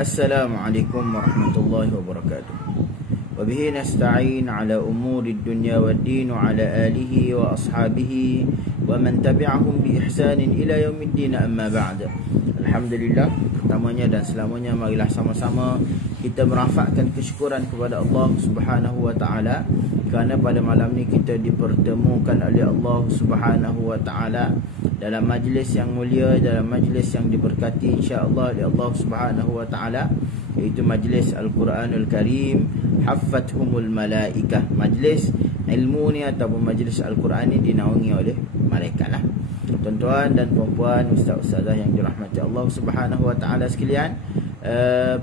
Assalamualaikum warahmatullahi wabarakatuh. Wabihi nasta'in ala umuri dunya wad din wa ala alihi wa ashabihi wa man tabi'ahum bi ihsanin ila yaumiddin, amma ba'd. Alhamdulillah, pertamanya dan selamanya marilah sama-sama kita merafakkan kesyukuran kepada Allah Subhanahu wa taala kerana pada malam ni kita dipertemukan oleh Allah Subhanahu wa taala dalam majlis yang mulia, dalam majlis yang diberkati insya-Allah oleh Allah Subhanahu wa taala, iaitu majlis Al-Quranul Karim, haffathumul malaikah. Majlis ilmu ni ataupun majlis Al-Quran ni dinaungi oleh malaikat lah. Tuan-tuan dan puan-puan, ustaz-ustazah yang dirahmati Allah Subhanahu wa taala sekalian,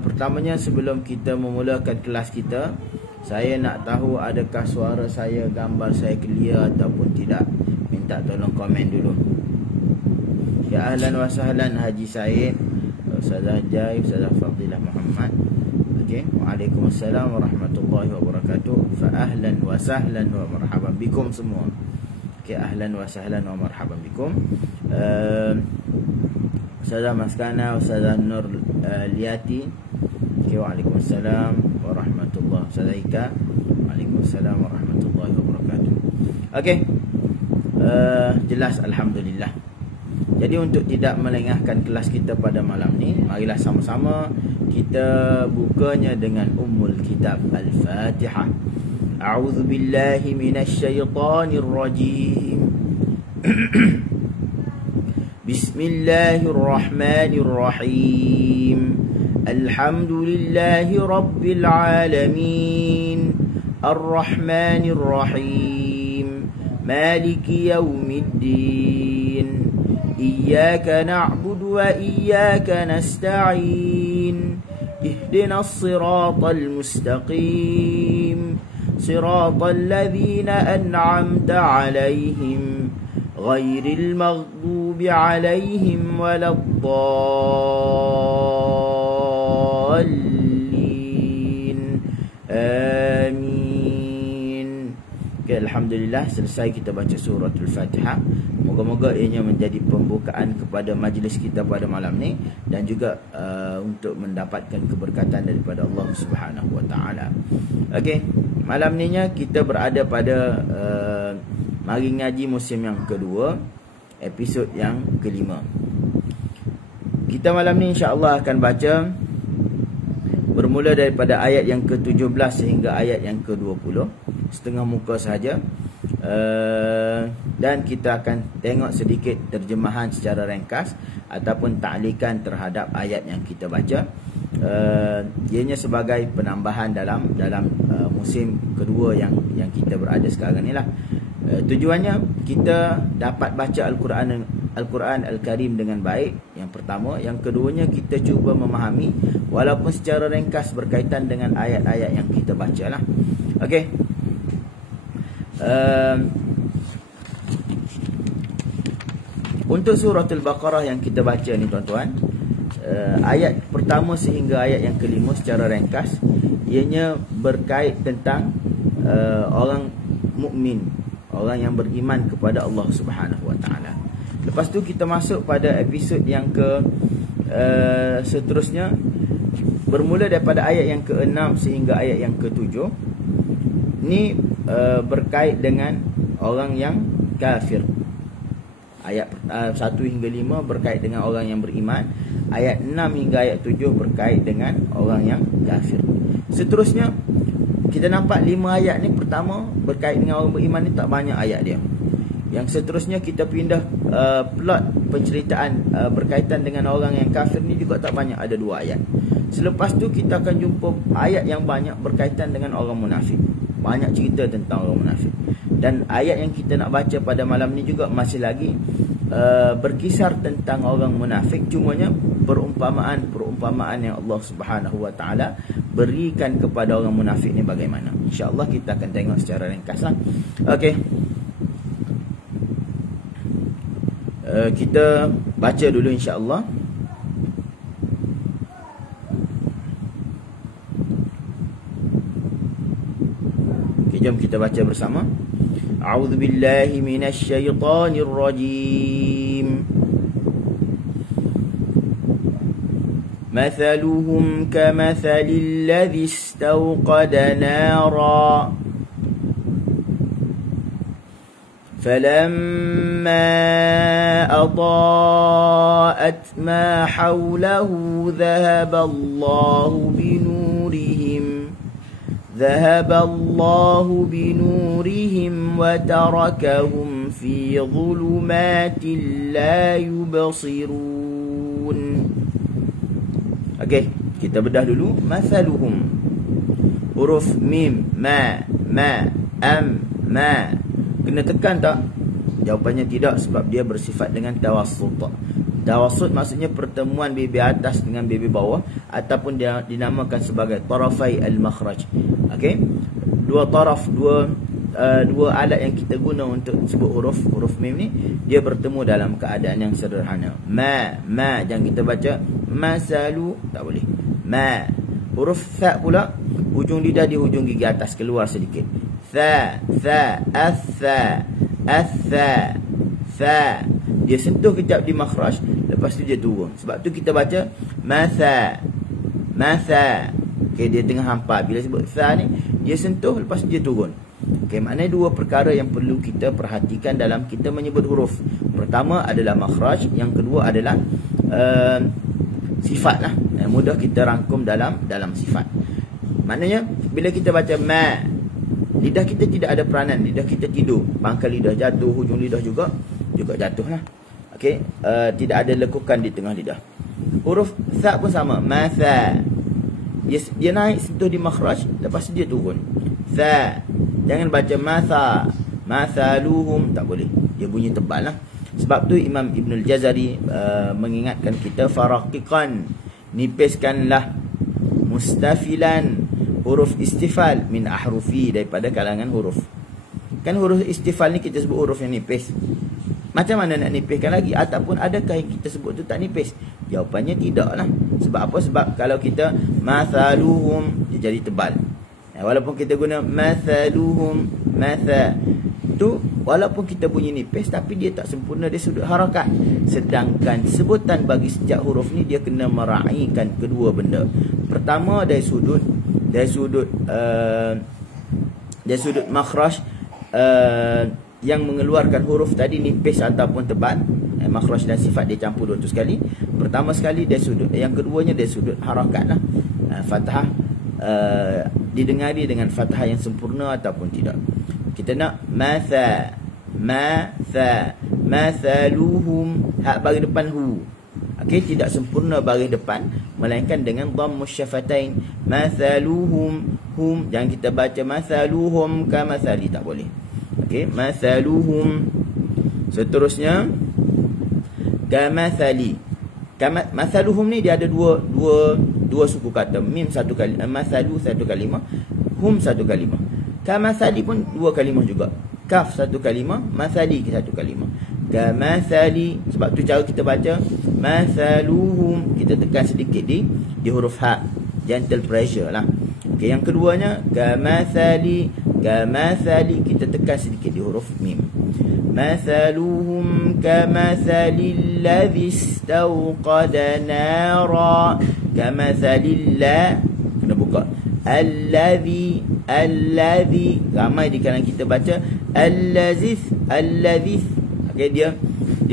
pertamanya sebelum kita memulakan kelas kita, saya nak tahu adakah suara saya, gambar saya clear ataupun tidak. Minta tolong komen dulu. Ya ahlan wa sahlan Haji Said, Ustazah Jai, Ustazah Fadilah Muhammad. Okey, waalaikumsalam warahmatullahi wabarakatuh. Fa ahlan wa sahlan wa marhaban bikum semua. Okey, ahlan wa sahlan wa marhaban bikum. Ustazah Maskana, Ustazah Nur Liati. Okey, waalaikumsalam warahmatullahi. Ustazah Ika, waalaikumsalam warahmatullahi wabarakatuh. Okey, jelas alhamdulillah. Jadi untuk tidak melengahkan kelas kita pada malam ni, marilah sama-sama kita bukanya dengan Ummul Kitab Al-Fatihah. A'udzu billahi minasyaitonir rajim. Bismillahirrahmanirrahim. Alhamdulillahi rabbil alamin. Ar-Rahmanir Rahim. Maliki yaumiddin. إياك نعبد وإياك نستعين اهدنا الصراط المستقيم صراط الذين أنعمت عليهم غير المغضوب عليهم ولا الضالين آمين. Okay, alhamdulillah, selesai kita baca suratul Fatihah. Moga-moga ianya menjadi pembukaan kepada majlis kita pada malam ni dan juga untuk mendapatkan keberkatan daripada Allah Subhanahu wa taala. Okey, malam ni kita berada pada Mari Ngaji musim yang kedua, episod yang kelima. Kita malam ni insya-Allah akan baca bermula daripada ayat yang ke-17 sehingga ayat yang ke-20, setengah muka sahaja. Dan kita akan tengok sedikit terjemahan secara ringkas ataupun ta'likan terhadap ayat yang kita baca. Ianya sebagai penambahan dalam musim kedua yang kita berada sekarang ni lah. Tujuannya kita dapat baca Al-Quran Al-Karim dengan baik, yang pertama. Yang keduanya, kita cuba memahami walaupun secara ringkas berkaitan dengan ayat-ayat yang kita baca lah. Okey. Untuk suratul Baqarah yang kita baca ni tuan-tuan, ayat pertama sehingga ayat yang kelima secara ringkas, ianya berkait tentang orang mukmin, orang yang beriman kepada Allah Subhanahu wa taala. Lepas tu kita masuk pada episod yang seterusnya, bermula daripada ayat yang ke-6 sehingga ayat yang ke-7. Ni berkait dengan orang yang kafir. Ayat 1 hingga 5 berkait dengan orang yang beriman. Ayat 6 hingga ayat 7 berkait dengan orang yang kafir. Seterusnya kita nampak 5 ayat ni, pertama berkait dengan orang beriman ni tak banyak ayat dia. Yang seterusnya kita pindah plot penceritaan berkaitan dengan orang yang kafir ni juga tak banyak, ada 2 ayat. Selepas tu kita akan jumpa ayat yang banyak berkaitan dengan orang munafik. Banyak cerita tentang orang munafik. Dan ayat yang kita nak baca pada malam ni juga masih lagi berkisar tentang orang munafik. Cumanya perumpamaan yang Allah Subhanahu Wa Taala berikan kepada orang munafik ni bagaimana. InsyaAllah kita akan tengok secara ringkas lah. Okey. Kita baca dulu insyaAllah. Okay, jom kita baca bersama. A'udzu billahi minasy syaithanir rajim. Mathaluhum kamathalil ladzi istawqada nara فلما أضاءت ما حوله ذهب الله بنورهم وتركهم في ظلمات لا يبصرون. Okey, kita bedah dulu. Mathaluhum, huruf mim, ma, am, ma. Kena tekan tak? Jawapannya tidak, sebab dia bersifat dengan tawassut. Tawassut maksudnya pertemuan bibir atas dengan bibir bawah, ataupun dia dinamakan sebagai tarafai al-makhraj. Okey, dua taraf, dua alat yang kita guna untuk sebut huruf mim ni, dia bertemu dalam keadaan yang sederhana. Ma, jangan kita baca masalu, tak boleh. Ma. Huruf tha pula, hujung lidah di hujung gigi atas keluar sedikit. Tha, atha, tha. Dia sentuh kejap di makhraj, lepas tu dia turun. Sebab tu kita baca matha. Okey, dia tengah hampa. Bila sebut tha ni, dia sentuh, lepas tu dia turun. Okey, maknanya 2 perkara yang perlu kita perhatikan dalam kita menyebut huruf. Pertama adalah makhraj, yang kedua adalah sifat lah. Mudah kita rangkum dalam sifat. Maknanya bila kita baca ma, lidah kita tidak ada peranan, lidah kita tidur, pangkal lidah jatuh, hujung lidah juga jatuh lah. Okey, tidak ada lekukan di tengah lidah. Huruf tha pun sama, matha. Dia naik sentuh di makhraj, lepas dia turun. Tha. Jangan baca matha, mathaluhum, tak boleh. Dia bunyi tebal lah. Sebab tu Imam Ibn al-Jazari mengingatkan kita, faraqiqan, nipiskanlah, mustafilan, huruf istifal, min ahrufi, daripada kalangan huruf. Kan huruf istifal ni kita sebut huruf yang nipis. Macam mana nak nipiskan lagi? Ataupun adakah yang kita sebut tu tak nipis? Jawapannya tidak lah. Sebab apa? Sebab kalau kita mathaluhum, dia jadi tebal. Walaupun kita guna mathaluhum, matha tu, walaupun kita bunyi nipis, tapi dia tak sempurna, dia sudut harakat. Sedangkan sebutan bagi setiap huruf ni, dia kena meraihkan kedua benda. Pertama, dari sudut makhraj yang mengeluarkan huruf tadi nipis ataupun tebal. Makhraj dan sifat dia campur 200 kali. Pertama sekali dari sudut, yang keduanya dari sudut harakat lah. Fathah didengari dengan fathah yang sempurna ataupun tidak. Kita nak matha, mathaluhum, hak bagi depan hu. Okey, tidak sempurna baris depan, melainkan dengan dhammus syafatain. Mathaluhum, hum, jangan kita baca mathaluhum kamathali, tak boleh. Okey, mathaluhum. Seterusnya kamathali. Mathaluhum ni dia ada dua suku kata. Mim satu kali, mathalu satu kalimah, hum satu kalimah. Kamathali pun 2 kalimah juga. Kaf satu kalimah, mathali satu kalimah. Kamathali, sebab tu cara kita baca mathaluhum, kita tekan sedikit di huruf ha, gentle pressure lah. Okey, yang keduanya kamathali, kita tekan sedikit di huruf mim. Mathaluhum kamathalil ladzi istawqada nara. Kamathalil la, kena buka. Alladzi, Alladhi, ramai di kalangan kita baca allazith, allazith. Okey, dia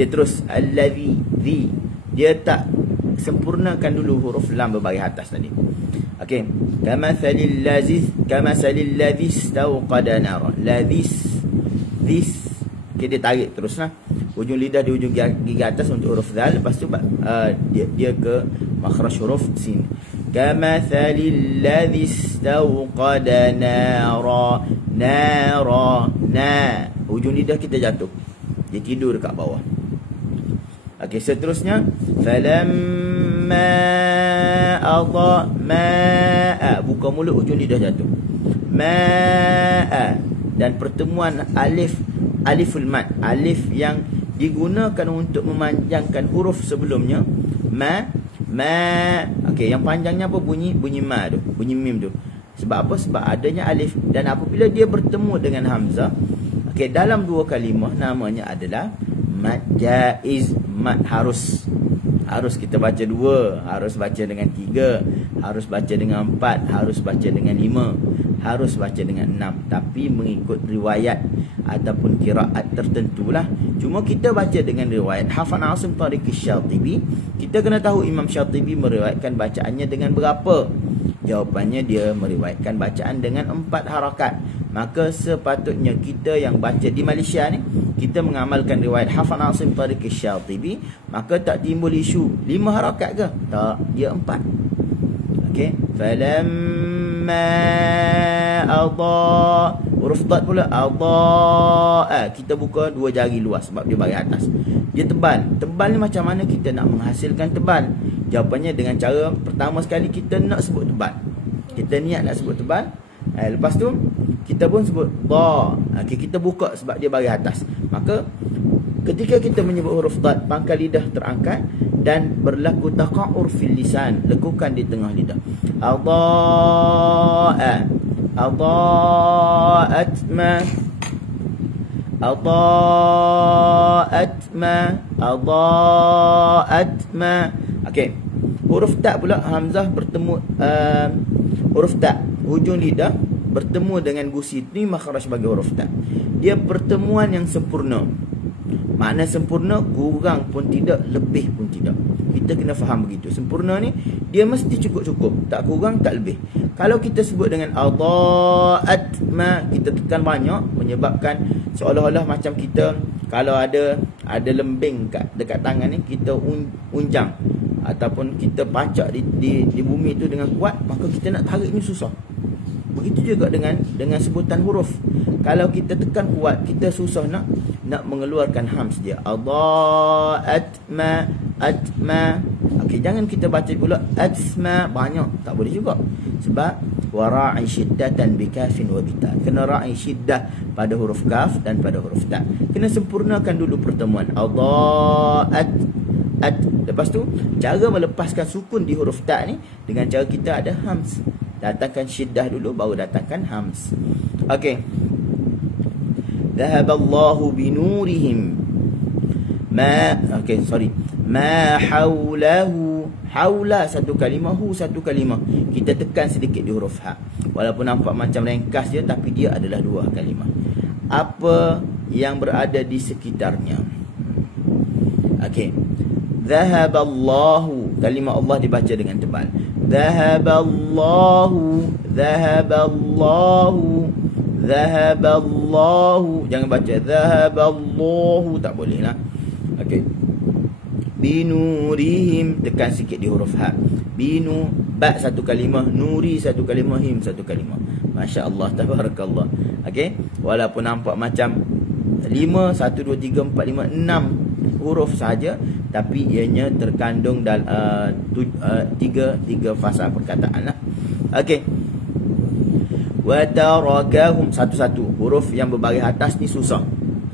terus alladhi, di. Dia tak sempurnakan dulu huruf lam berbaris atas tadi. Okey, kamathalil ladzi istawqada nara. Ladhis, this. Okey, dia tarik teruslah. Ujung lidah di ujung gigi atas untuk huruf zal. Lepas tu dia ke makhraj huruf sin. Kamathalil ladzi istawqada nara. Nara, na. Ujung lidah kita jatuh. Dia tidur dekat bawah. Okey, seterusnya falamma adha ma'a, buka mulut, ujung lidah jatuh. Ma'a, dan pertemuan aliful mad, alif yang digunakan untuk memanjangkan huruf sebelumnya. Ma. Okey, yang panjangnya apa? Bunyi ma tu, bunyi mim tu. Sebab apa? Sebab adanya alif, dan apabila dia bertemu dengan hamzah, okey, dalam dua kalimah namanya adalah mad jaiz. Mad harus kita baca dua, harus baca dengan tiga, harus baca dengan empat, harus baca dengan lima, harus baca dengan enam, tapi mengikut riwayat ataupun qiraat tertentulah. Cuma kita baca dengan riwayat Hafan Asim Tariq Syatibi. Kita kena tahu Imam Syatibi meriwayatkan bacaannya dengan berapa. Jawapannya dia meriwayatkan bacaan dengan 4 harakat. Maka sepatutnya kita yang baca di Malaysia ni, kita mengamalkan riwayat Hafan Asim Tariq Syatibi, maka tak timbul isu 5 harakat ke? Tak, dia 4. Okey, falamma adha, huruf dad pula adha. Kita buka 2 jari luas sebab dia baris atas. Dia tebal. Tebal ni macam mana kita nak menghasilkan tebal? Jawapannya dengan cara pertama sekali kita nak sebut tebal. Kita niat nak sebut tebal. Lepas tu kita pun sebut dha. Okay, kita buka sebab dia baris atas. Maka ketika kita menyebut huruf dad, pangkal lidah terangkat dan berlaku taqa'ur fil lisan, lekukan di tengah lidah. Adha'a, adha'at ma, adha'at ma, adha'at ma. Okey, huruf ta pula, hamzah bertemu huruf ta, hujung lidah bertemu dengan gusi, ni makhraj bagi huruf ta. Dia pertemuan yang sempurna. Makna sempurna, kurang pun tidak, lebih pun tidak. Kita kena faham begitu. Sempurna ni dia mesti cukup-cukup, tak kurang tak lebih. Kalau kita sebut dengan adha'at ma, kita tekan banyak, menyebabkan seolah-olah macam kita kalau ada lembing dekat tangan ni, kita unjang ataupun kita pacak di bumi tu dengan kuat, maka kita nak tarik ni susah. Begitu juga dengan sebutan huruf. Kalau kita tekan kuat, kita susah nak mengeluarkan hams dia. Adha'at ma, atma. Okey, jangan kita baca pula asma banyak, tak boleh juga. Sebab wara'i syiddatan bikafin wa bita. Kena ra'i syiddah pada huruf kaf dan pada huruf ta. Kena sempurnakan dulu pertemuan. Adha'at, at. Lepas tu cara melepaskan sukun di huruf ta ni dengan cara kita ada hams. Datangkan syiddah dulu, baru datangkan hams. Okey. Dhahaballahu binurihim ma, okey, sorry, ma haulahu. Haula satu kalimah, hu satu kalimah. Kita tekan sedikit di huruf ha. Walaupun nampak macam ringkas dia, tapi dia adalah 2 kalimah. Apa yang berada di sekitarnya. Okey. Dhahaballahu, kalimah Allah dibaca dengan tebal. Dhahaballahu, dhahaballahu, dhahaballahu. Jangan baca dhahaballahu, tak boleh lah. Okey. Binurihim, tekan sikit di huruf ha. Binu, ba satu kalimah, nuri satu kalimah, him satu kalimah. Masya-Allah, tabarakallah. Okey, walaupun nampak macam 5, 1 2 3 4 5 6 huruf saja, tapi ianya terkandung dalam 3 fasa perkataan lah. Okey. Wa tarakahum, satu-satu huruf yang berbaris atas ni susah.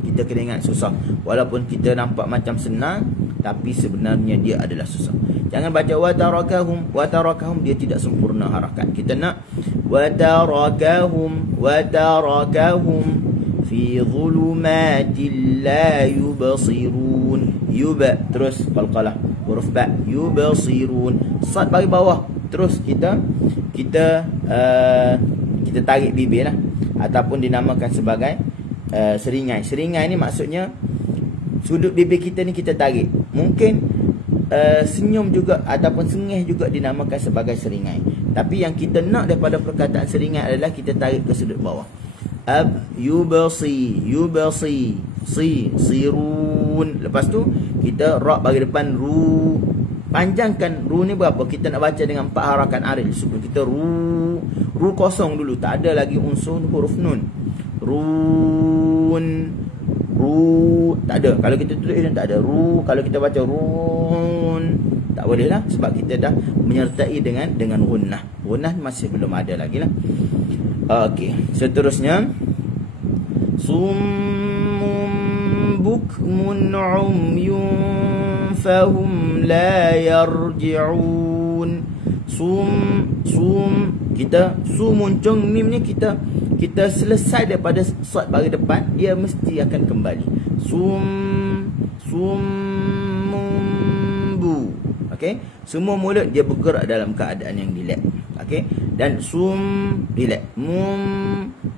Kita kena ingat susah. Walaupun kita nampak macam senang, tapi sebenarnya dia adalah susah. Jangan baca wa tarakahum. Wa tarakahum dia tidak sempurna harakat. Kita nak wa tarakahum, wa tarakahum fi dhulumatil la yubsirun. Yuba, terus qalqalah huruf ba, yubsirun. Sad bagi bawah. Terus kita kita tarik bibir lah, ataupun dinamakan sebagai seringai. Seringai ni maksudnya sudut bibir kita ni kita tarik. Mungkin senyum juga ataupun sengih juga dinamakan sebagai seringai. Tapi yang kita nak daripada perkataan seringai adalah kita tarik ke sudut bawah. Yubasi, sirun. Lepas tu kita ra bagi depan ru. Panjangkan ru ni berapa? Kita nak baca dengan 4 harakan aril. Sebelum kita ru kosong dulu, tak ada lagi unsur huruf nun. Run, ru, tak ada. Kalau kita tulis tak ada ru. Kalau kita baca run, tak boleh lah, sebab kita dah menyertai dengan gunnah. Gunnah masih belum ada lagi lah. Okey, seterusnya summum bukmun umyun fahum la yarji'un. Kita muncung mim ni kita selesai daripada sad bagi depan, dia mesti akan kembali. Summumbu. Okey, semua mulut dia bergerak dalam keadaan yang relax. Okey, dan relax.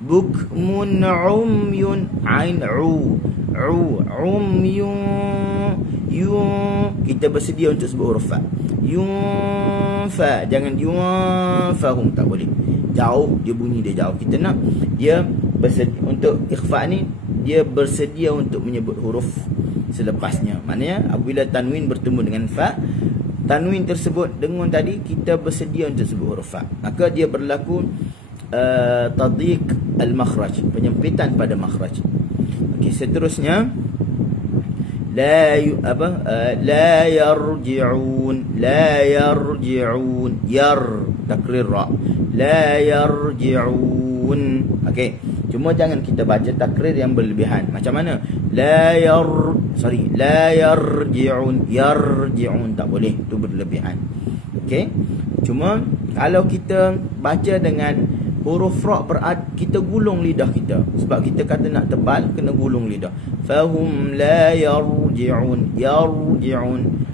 Bukmun umyun ain umyun kita bersedia untuk sebut huruf fa. Fa, jangan fahum, tak boleh. Jauh, dia bunyi dia jauh. Kita nak dia bersedia untuk ikhfa ni, dia bersedia untuk menyebut huruf selepasnya. Maknanya apabila tanwin bertemu dengan fa, tanwin tersebut dengung tadi, kita bersedia untuk sebut huruf fa, maka dia berlaku tadhiq al-makhraj, penyempitan pada makhraj. Okey, seterusnya la yarji'un, yar takrir ra, la yarji'un. Okey, cuma jangan kita baca takrir yang berlebihan. Macam mana? La yarji'un, tak boleh, itu berlebihan. Okey, cuma kalau kita baca dengan huruf ra kita gulung lidah kita, sebab kita kata nak tebal kena gulung lidah. Fahum la yarji'un.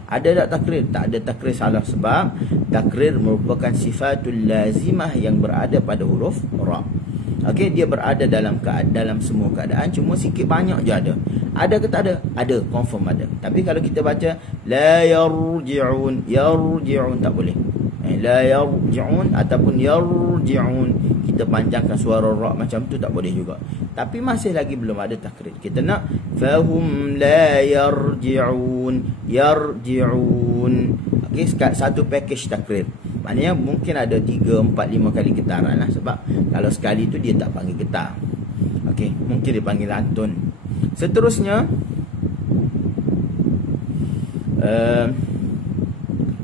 Ada tak takrir? Tak ada takrir, salah, sebab takrir merupakan sifatul lazimah yang berada pada huruf ra. Okey, dia berada dalam semua keadaan, cuma sikit banyak je ada. Ada ke tak ada? Ada, confirm ada. Tapi kalau kita baca la yarji'un, tak boleh. La yarji'un ataupun yarji'un, kita panjangkan suara ra macam tu, tak boleh juga. Tapi masih lagi belum ada takrir. Kita nak fahum la yarji'un. Okey, satu package takrir. Maknanya mungkin ada 3, 4, 5 kali getaran lah, sebab kalau sekali tu dia tak panggil getar. Okey, mungkin dia panggil lantun. Seterusnya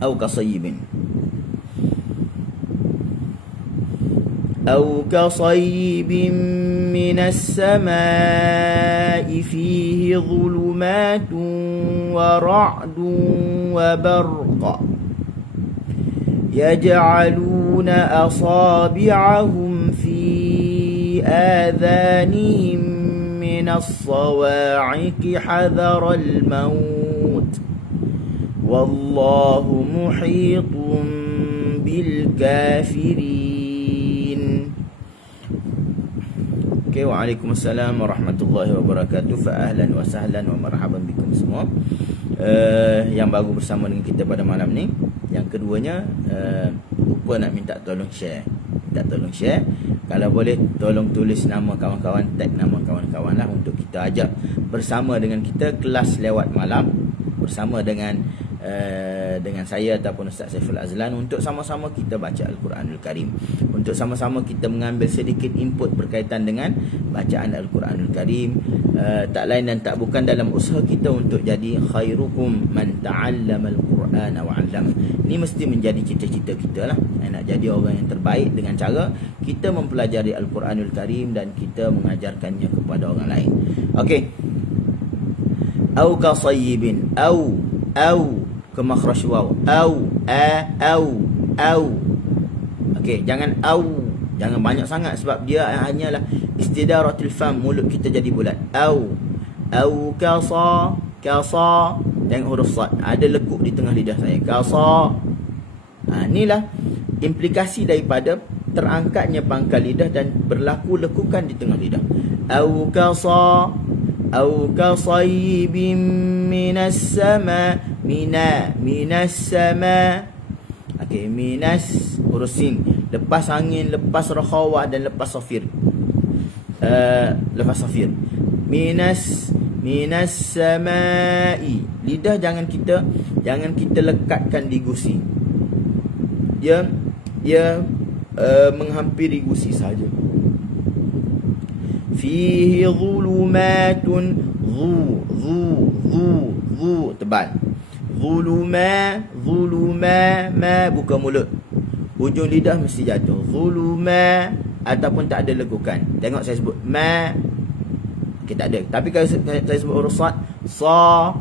au kasayibin. أو كصيب من السماء فيه ظلمات ورعد وبرق يجعلون أصابعهم في آذانهم من الصواعق حذر الموت والله محيط بالكافرين. Okay, waalaikumsalam warahmatullahi wabarakatuh. Fa ahlan wa sahlan wa marhaban bikum semua yang baru bersama dengan kita pada malam ni. Yang keduanya, lupa nak minta tolong share. Kalau boleh tolong tulis nama kawan-kawan, tag nama kawan-kawan lah, untuk kita ajak bersama dengan kita kelas lewat malam bersama dengan saya ataupun Ustaz Saiful Azlan, untuk sama-sama kita baca Al-Quranul Karim, untuk sama-sama kita mengambil sedikit input berkaitan dengan bacaan Al-Quranul Karim. Tak lain dan tak bukan dalam usaha kita untuk jadi khairukum man ta'allama al-Qur'ana wa 'allama. Ini mesti menjadi cita-cita kita lah, nak jadi orang yang terbaik dengan cara kita mempelajari Al-Quranul Karim dan kita mengajarkannya kepada orang lain. Okey, au kasayibin, au ke makhraj waw, au. Okey, jangan jangan banyak sangat, sebab dia hanyalah istidaratul fam, mulut kita jadi bulat. Au kasa, tengok huruf sad, ada lekuk di tengah lidah saya. Kasa. Inilah implikasi daripada terangkatnya pangkal lidah dan berlaku lekukan di tengah lidah. Au kasayyibin minas sama, minas sama. Okey, minas huruf sin, lepas angin, lepas rakhawah dan lepas safir. Lepas safir. Minas samai. Lidah jangan kita lekatkan di gusi. Dia menghampiri gusi saja. Fihi zulumatun, zu tebal. Zuluma ma, buka mulut. Hujung lidah mesti jatuh. Zuluma ataupun tak ada lekukan. Tengok saya sebut ma. Okey, tak ada. Tapi kalau saya sebut huruf sad, sa,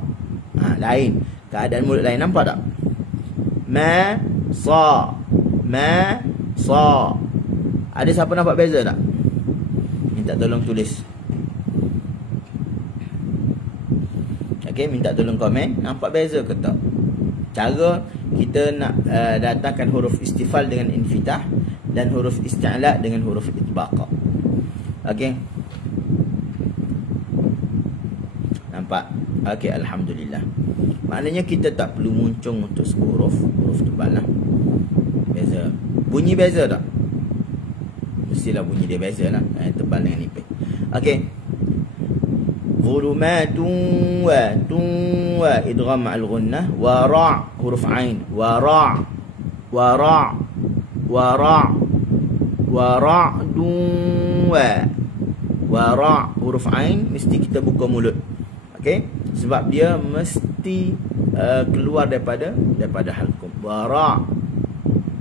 lain. Keadaan mulut lain, nampak tak? Ma, sa. Ada siapa nampak beza tak? Minta tolong tulis. Okey, minta tolong komen. Nampak beza ke tak? Cara kita nak datangkan huruf istifal dengan infitah dan huruf isti'la dengan huruf itbaqa. Okey. Nampak? Okey, alhamdulillah. Maknanya kita tak perlu muncung untuk sebut huruf tebal lah. Beza. Bunyi beza tak? Mestilah bunyi dia beza lah. Tebal dengan nipis. Okey. Zulumatun wa idgham ma'al gunnah, wa ra' huruf ain, wa ra' huruf ain mesti kita buka mulut. Okey, sebab dia mesti keluar daripada halqum. Wa ra'.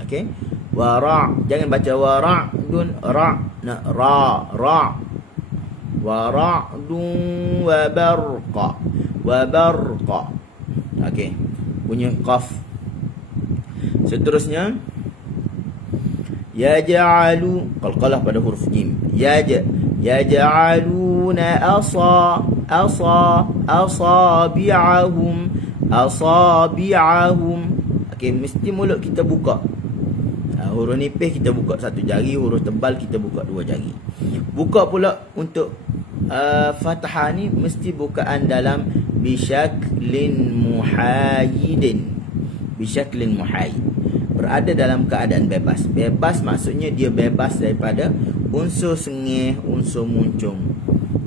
Okey, wa ra', jangan baca wa ra'dun, ra', nak ra'. Wa ra'dun wa barqa. Okey, bunyi qaf. Seterusnya yaj'alu, qalqalah pada huruf jim. Yaj'aluna asabi'ahum. Okey, mesti mulut kita buka. Huruf nipis kita buka satu jari, huruf tebal kita buka dua jari. Buka pula untuk fathah ni mesti bukaan dalam bisyaklin muhayyidin. Bisyaklin muhayyid, berada dalam keadaan bebas. Bebas maksudnya dia bebas daripada unsur sengih, unsur muncung.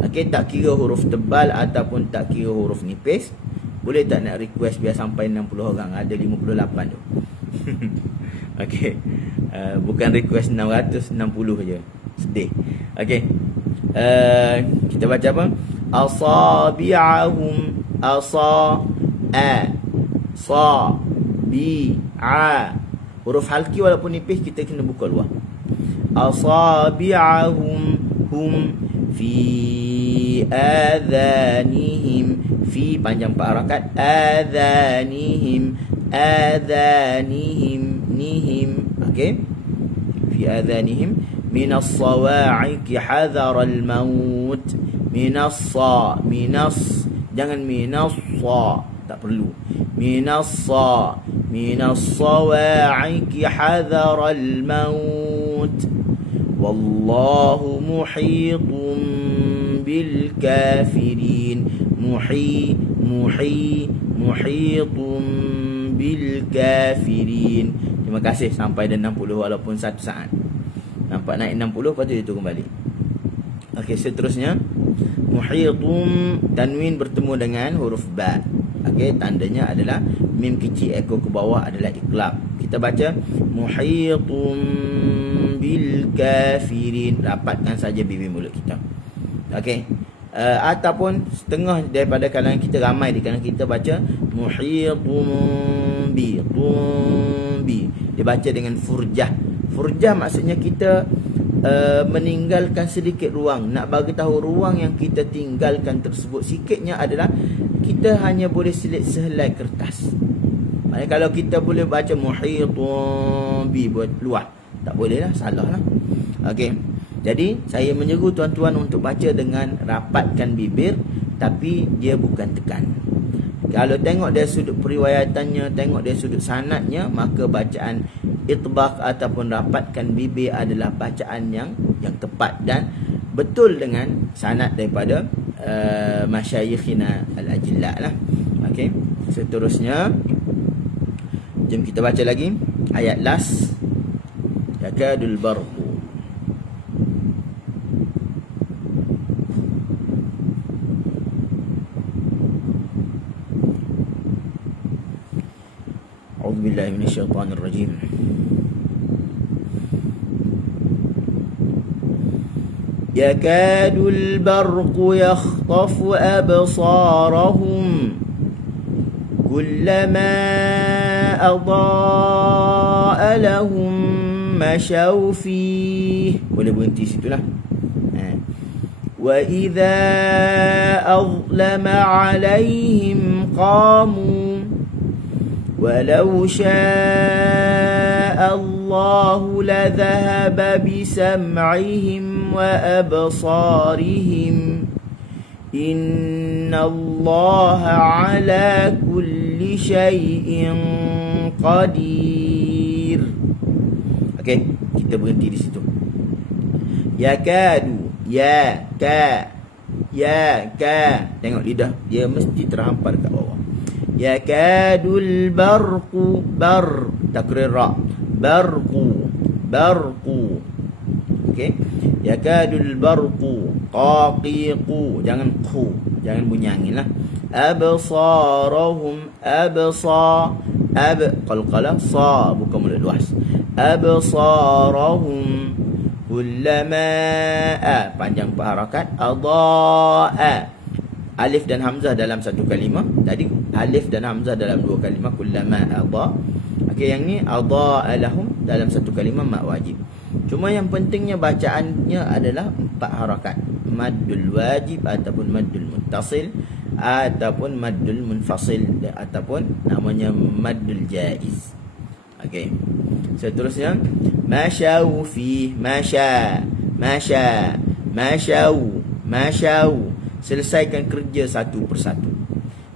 Okey, tak kira huruf tebal ataupun tak kira huruf nipis. Boleh tak nak request biar sampai 60 orang? Ada 58 tu. Okey. Bukan request 660 je. Sedih. Okey. Kita baca apa? Asabi'ahum, bi'a. Huruf halki walaupun nipis kita kena buka luar. Asabi'ahum hum fi adhanihim. Fi panjang 4 harakat. Adhanihim nihim. Okey. Fi adhanihim minas sawa'iqi hadhara al-maut. Minas, jangan minas sa, tak perlu. Minas sawa'iqi hadhara al-maut. Wallahu muhitun bil kafirin. Muhitun bil kafirin. Terima kasih sampai dah 60 walaupun 1 saat. Nampak naik 60, lepas tu dia turun balik. Okey, seterusnya muhitun, tanwin bertemu dengan huruf ba. Okey, tandanya adalah mim kecil ekor ke bawah adalah iqlab. Kita baca muhitun bil kafirin. Rapatkan saja bibir mulut kita. Okey. Ataupun setengah daripada kalangan kita, ramai di kalangan kita baca muhitun bi. Dia baca dengan furjah. Furjah maksudnya kita meninggalkan sedikit ruang. Nak bagi tahu ruang yang kita tinggalkan tersebut sikitnya adalah kita hanya boleh selit sehelai kertas. Maknanya kalau kita boleh baca muhitun bi buat luah, tak boleh lah, salah lah. Okey. Jadi saya menyeru tuan-tuan untuk baca dengan rapatkan bibir, tapi dia bukan tekan. Kalau tengok dari sudut periwayatannya, tengok dari sudut sanadnya, maka bacaan itbaq ataupun rapatkan bibir adalah bacaan yang tepat dan betul dengan sanad daripada masyayikhina al-ajilla lah. Okey, seterusnya jom kita baca lagi ayat last. Yakadul barqu. A'udzu billahi minasyaitonir rajim. يكاد البرق يخطف أبصارهم كلما أضاء لهم مشوا فيه. Boleh berhenti situlah. وإذا أظلم عليهم قاموا ولو شاء الله لذهب بسمعهم وأبصارهم إن الله على كل شيء قدير. Okey, kita berhenti di situ. Yakadu, ya ka, ya ka. Tengok lidah dia mesti terhampar kat bawah. Yakadul barqu, bar takrir ra, barqu, barqu. Okey, yakadul barqu, qaqiqu, jangan qu, jangan bunyi angin lah. Absarahum, absa, qalqalah sa, bukan mulut luas. Absarahum kullama panjang harakat, adaa, alif dan hamzah dalam satu kalimah. Tadi alif dan hamzah dalam dua kalimah, kullama ada. Okey, yang ni adaa lahum dalam satu kalimah mak wajib. Cuma yang pentingnya bacaannya adalah 4 harakat. Maddul wajib ataupun maddul muttasil ataupun maddul munfasil ataupun namanya maddul jaiz. Okey. Seterusnya masyau fi, masya, masya, masyau, masyau. Selesaikan kerja satu persatu.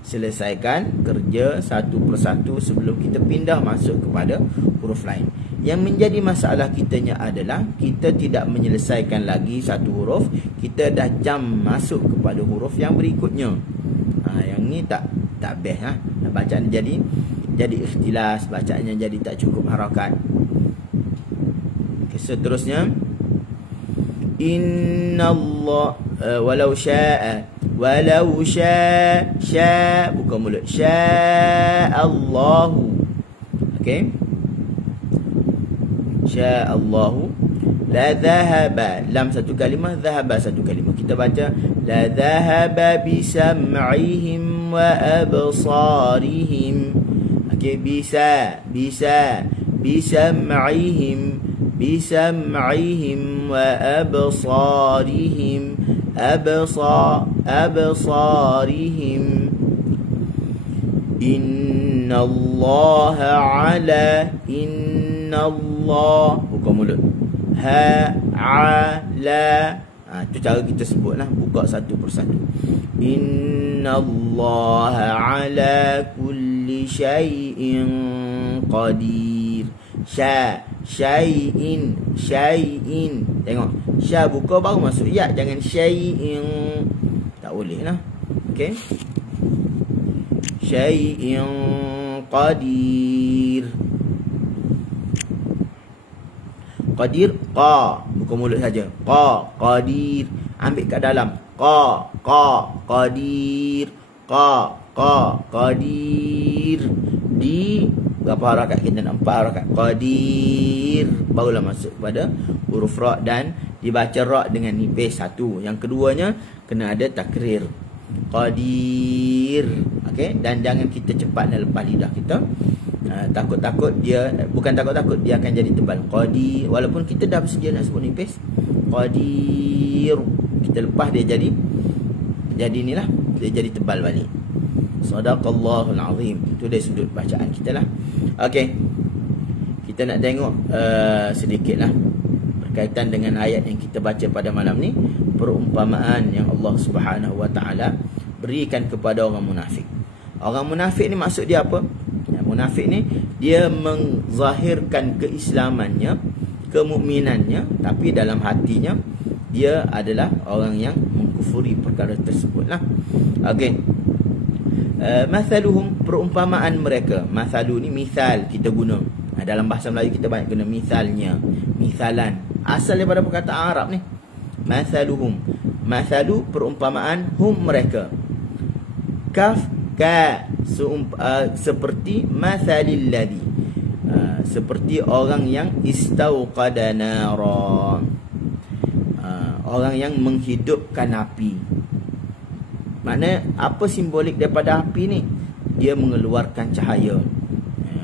Selesaikan kerja satu persatu sebelum kita pindah masuk kepada huruf lain. Yang menjadi masalah kitanya adalah kita tidak menyelesaikan lagi satu huruf, kita dah jam masuk kepada huruf yang berikutnya. Yang ni tak best lah. Bacaan jadi ikhtilas, bacaannya jadi tak cukup harakat. Okay, seterusnya Innallah walau syaa, walau syaa, bukan mulut, sya'allahu. Okey, sya'allahu la dhahaba, lam satu kalimah, dhahaba satu kalimah. Kita baca la dhahaba bisam'ihim wa absarihim. Okey, bisa bisam'ihim, bisam'ihim wa absarihim, absarihim. Innallaha ala, innallah, buka mulut, ala. Itu cara kita sebutlah, buka satu persatu. Innallaha ala kulli syai'in qadir. Syai'in, syai'in. Tengok, sya buka baru masuk ya, jangan syai'in. Tak boleh lah. Okey, syai'in qadir. Qadir, qa, bukan mulut saja. Qa, qadir. Ambil kat dalam. Qa, qadir. Qa, qadir. Di berapa harakat kita nak? 4 harakat. Qadir. Barulah masuk kepada huruf ra dan dibaca ra dengan nipis satu. Yang keduanya kena ada takrir. Qadir. Okey, dan jangan kita cepat nak lepas lidah kita. Takut-takut dia, bukan takut-takut dia akan jadi tebal. Qadir, walaupun kita dah bersedia nak sebut nipis. Qadir. Kita lepas dia jadi inilah, dia jadi tebal balik. Sadaqallahul azim. Itu dari sudut bacaan kita lah. Okey, kita nak tengok sedikit lah berkaitan dengan ayat yang kita baca pada malam ni. Perumpamaan yang Allah Subhanahu Wa Taala berikan kepada orang munafik. Orang munafik ni maksud dia apa? munafik ni dia menzahirkan keislamannya, kemukminannya, tapi dalam hatinya dia adalah orang yang mengkufuri perkara tersebut lah. Okey. Mathaluhum, perumpamaan mereka. Mathalu ni misal kita guna. Dalam bahasa Melayu kita banyak guna misalnya, misalan. Asal daripada perkataan Arab ni. Mathaluhum. Mathalu perumpamaan hum mereka. Kaf ka seperti mathalil ladhi. Seperti orang yang istauqada nara. Orang yang menghidupkan api. Maknanya apa simbolik daripada api ni? Dia mengeluarkan cahaya.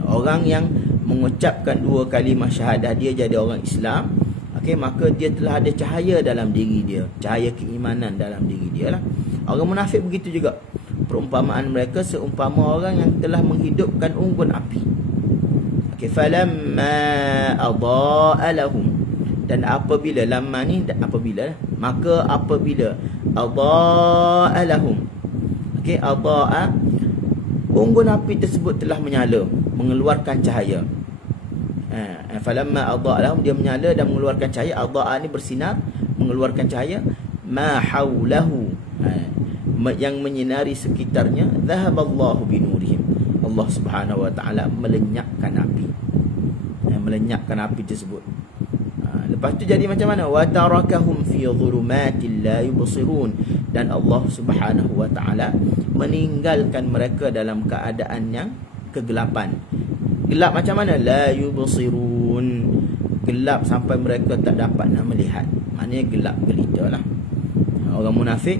Orang yang mengucapkan 2 kalimah syahadah, dia jadi orang Islam. Okey, maka dia telah ada cahaya dalam diri dia, cahaya keimanan dalam diri dia lah. Orang munafik begitu juga. Perumpamaan mereka seumpama orang yang telah menghidupkan unggun api. Okey, falamma adaa lahum, dan apabila lamma ni apabila, maka apabila adaa lahum. Okey, adaa, unggun api tersebut telah menyala, mengeluarkan cahaya. Falamma adaa lahum, dia menyala dan mengeluarkan cahaya. Adaa ni bersinar, mengeluarkan cahaya. Ma haulahu, yang menyinari sekitarnya. Dhahaballahu binurihim, Allah Subhanahu wa taala melenyapkan api, melenyapkan api tersebut. Lepas tu jadi macam mana? Wa tarakahum fi dhulumatil la yubsirun, dan Allah Subhanahu wa taala meninggalkan mereka dalam keadaan yang kegelapan. Gelap macam mana? La yubsirun, gelap sampai mereka tak dapat nak melihat. Maknanya gelap gelita lah. Orang munafik,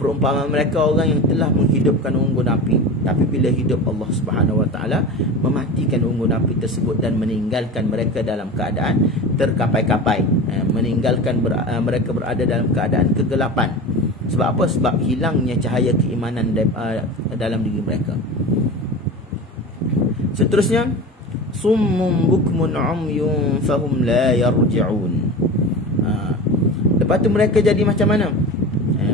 perumpamaan mereka orang yang telah menghidupkan unggun api, tapi bila hidup Allah Subhanahu wa taala mematikan unggun api tersebut dan meninggalkan mereka dalam keadaan terkapai-kapai. Meninggalkan mereka berada dalam keadaan kegelapan. Sebab apa? Sebab hilangnya cahaya keimanan dalam diri mereka. Seterusnya, summum bukmun umyun fahum la yarji'un. Lepas tu mereka jadi macam mana?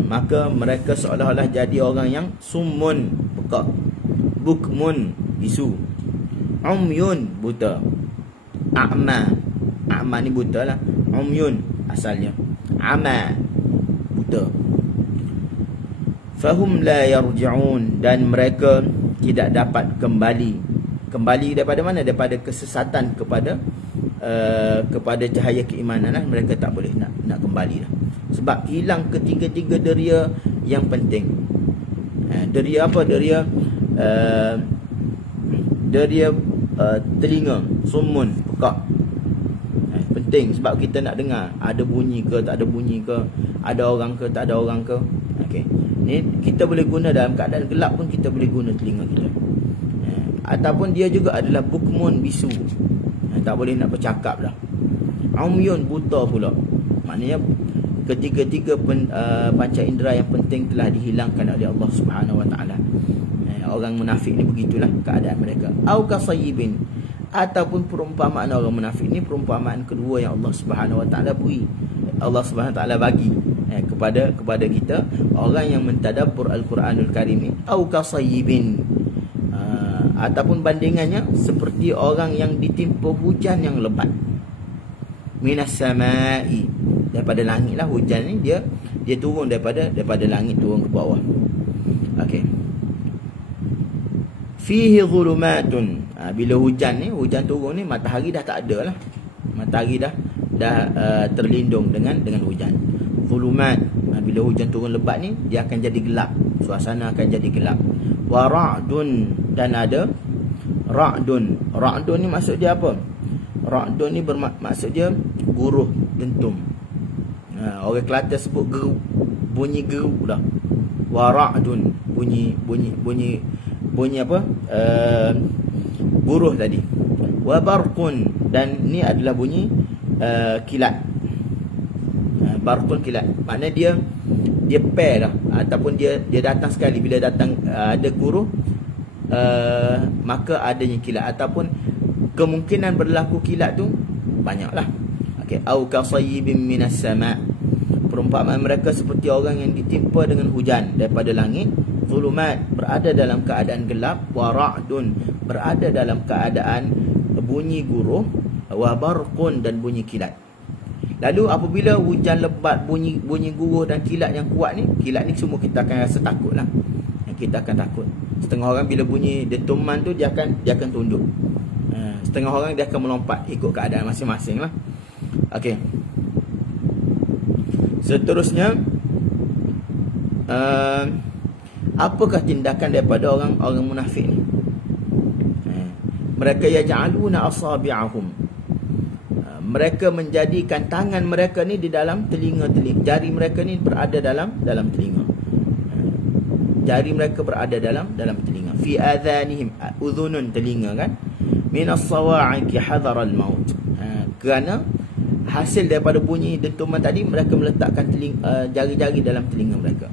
Maka mereka seolah-olah jadi orang yang summun, pekak, bukmun, bisu, umyun, buta, a'ma, a'ma ni buta lah, umyun asalnya, ama, buta. Fahum la yarji'un, dan mereka tidak dapat kembali daripada mana? Daripada kesesatan kepada cahaya keimanan lah. Mereka tak boleh nak kembali lah. Sebab hilang ketiga-tiga deria yang penting. Deria apa? Deria telinga, sumun, pekak. Penting sebab kita nak dengar ada bunyi ke tak ada bunyi ke, ada orang ke tak ada orang ke. Okey. Ni kita boleh guna dalam keadaan gelap pun, kita boleh guna telinga kita. Ataupun dia juga adalah bukmun, bisu. Tak boleh nak bercakap dah. Umyun, buta pula. Maknanya ketiga-tiga panca indera yang penting telah dihilangkan oleh Allah Subhanahu wa taala. Orang munafik ni begitulah keadaan mereka. Au kasayibin, ataupun perumpamaan orang munafik ni perumpamaan kedua yang Allah Subhanahu wa taala beri. Allah Subhanahu wa taala bagi kepada kita, orang yang mentadabbur Al-Quranul Karim ni. Au kasayibin, ataupun bandingannya seperti orang yang ditimpa hujan yang lebat. Minas samai, daripada langit lah. Hujan ni dia turun daripada langit, turun ke bawah. Okey. Fihi dhulumatun, bila hujan turun ni, matahari dah tak ada lah. Matahari dah terlindung dengan hujan. Dhulumat, bila hujan turun lebat ni, dia akan jadi gelap, suasana akan jadi gelap. Wa ra'dun, dan ada ra'dun. Ra'dun ni maksud dia apa? Ra'dun ni bermaksud dia guruh dentum. Orang Kelantan sebut geruk, bunyi geruk dah. Wa ra'dun, bunyi apa? Guruh tadi. Wa barqun, dan ni adalah bunyi kilat. Barqun, kilat. Maknanya dia pair dah, ataupun dia datang sekali. Bila datang ada guruh, maka adanya kilat, ataupun kemungkinan berlaku kilat tu banyaklah. Okey, au kasayyibin minas sama', perumpamaan mereka seperti orang yang ditimpa dengan hujan daripada langit. zulumat, berada dalam keadaan gelap, wa ra'dun, berada dalam keadaan bunyi guruh, wa barqun, dan bunyi kilat. Lalu apabila hujan lebat, bunyi guruh dan kilat yang kuat ni, kilat ni semua kita akan rasa takut lah. Kita akan takut. Setengah orang bila bunyi dentuman tu dia akan tunduk. Setengah orang dia akan melompat ikut keadaan masing-masing lah. Okey. Seterusnya, apakah tindakan daripada orang munafik ni? Mereka yaj'aluna asabi'ahum, mereka menjadikan tangan mereka ni di dalam telinga. Jari mereka ni berada dalam telinga. Jari mereka berada dalam telinga. Fi adhanihim, udhunun, telinga kan. Min as-sawa'iqi hadhara al-maut. Kerana hasil daripada bunyi dentuman tadi, mereka meletakkan jari-jari dalam telinga mereka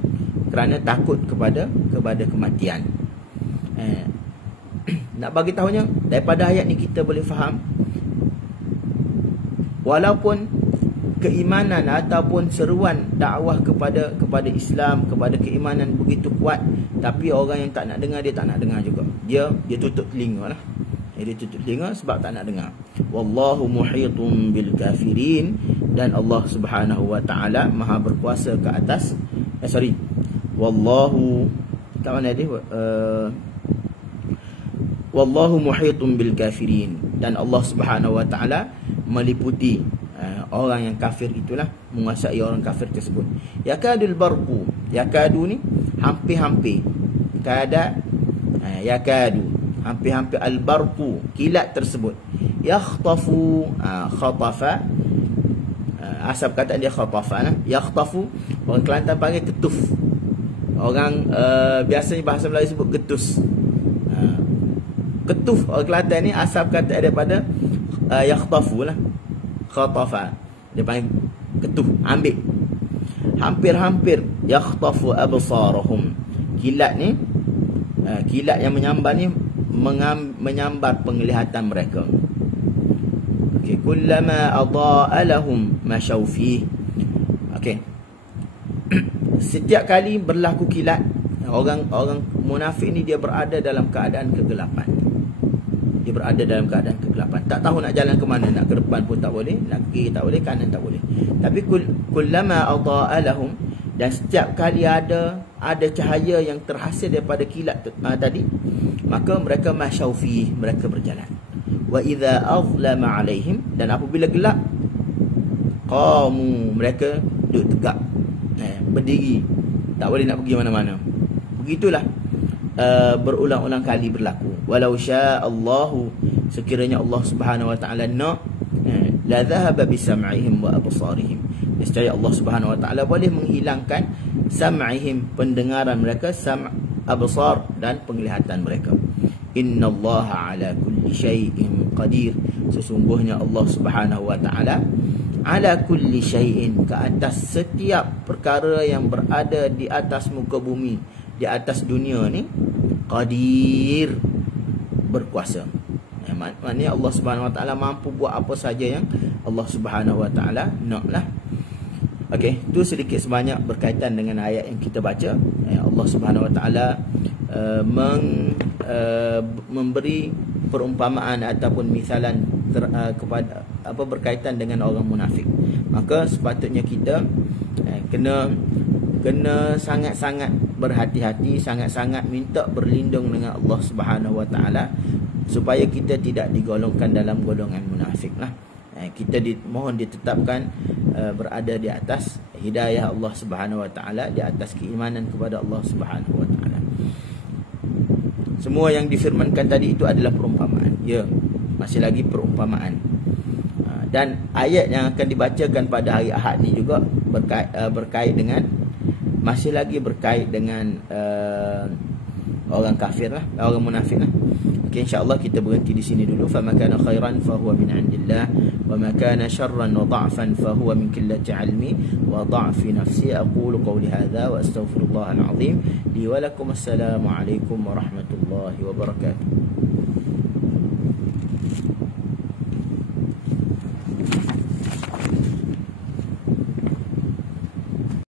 kerana takut kepada kematian. Nak bagi tahunya, daripada ayat ni kita boleh faham, walaupun keimanan ataupun seruan dakwah kepada Islam, kepada keimanan begitu kuat, tapi orang yang tak nak dengar, dia tak nak dengar juga. Dia tutup telinga lah. Dia tutup telinga sebab tak nak dengar. Wallahu muhitun bil kafirin, dan Allah Subhanahu wa taala maha berkuasa ke atas wallahu kat mana dia? Wallahu muhitun bil kafirin, dan Allah Subhanahu wa taala meliputi orang yang kafir itulah, menguasai orang kafir tersebut. Yakadul barqu, yakadu ni hampir-hampir, kada yakadu, hampir-hampir, al-barqu, kilat tersebut, yakhtafu, khatafa, asal perkataan dia khatafa lah. Yakhtafu, orang Kelantan panggil ketuf. Orang biasanya bahasa Melayu sebut ketus. Ketuf orang Kelantan ni asal perkataan daripada yakhtafu lah. Khatafa, dia panggil ketuf, ambil. Hampir-hampir, yakhtafu absarahum, kilat ni, kilat yang menyambar ni menyambar penglihatan mereka. Okey, kullama adaa lahum masyaw fi. Okey. Setiap kali berlaku kilat, orang munafik ni dia berada dalam keadaan kegelapan. Dia berada dalam keadaan kegelapan. Tak tahu nak jalan ke mana, nak ke depan pun tak boleh, nak ke kiri tak boleh, kanan tak boleh. Tapi kullama adaa lahum, dan setiap kali ada cahaya yang terhasil daripada kilat tadi, maka mereka masyaw fi, mereka berjalan. Wa idza azlama alaihim, dan apabila gelap, qamu, mereka duduk tegak, berdiri, tak boleh nak pergi mana-mana. Begitulah berulang-ulang kali berlaku. Walau sya'allahu, sekiranya Allah Subhanahu wa taala nak, la dhahaba bi sam'ihim wa absarihim, nescaya Allah Subhanahu wa taala boleh menghilangkan sam'ihim, pendengaran mereka, absar, dan penglihatan mereka. Innallaha ala kulli syai'in qadir, sesungguhnya Allah Subhanahu wa taala ala kulli syai'in, ke atas setiap perkara yang berada di atas muka bumi, di atas dunia ni, qadir, berkuasa. Maknanya Allah Subhanahu wa taala mampu buat apa saja yang Allah Subhanahu wa taala naklah. Okey, itu sedikit sebanyak berkaitan dengan ayat yang kita baca. Allah Subhanahu wa taala memberi perumpamaan ataupun misalan kepada berkaitan dengan orang munafik. Maka sepatutnya kita kena sangat-sangat berhati-hati, sangat-sangat minta berlindung dengan Allah Subhanahu wa taala supaya kita tidak digolongkan dalam golongan munafik lah. Kita mohon ditetapkan berada di atas hidayah Allah Subhanahu wa taala, di atas keimanan kepada Allah Subhanahu wa taala. Semua yang difirmankan tadi itu adalah perumpamaan. Ya, masih lagi perumpamaan. Dan ayat yang akan dibacakan pada hari Ahad ni juga berkait dengan, masih lagi berkait dengan orang kafir lah, orang munafik lah. Okay, insya-Allah kita berhenti di sini dulu. Fa ma kana khairan fa huwa min 'indillah, wa ma kana syarran wa dha'fan fa huwa min qillati 'ilmi wa dha'fi nafsi. Aqulu qawli hadha wa astaghfirullahal 'azim li wa lakum. Assalamu alaikum warahmatullahi wabarakatuh.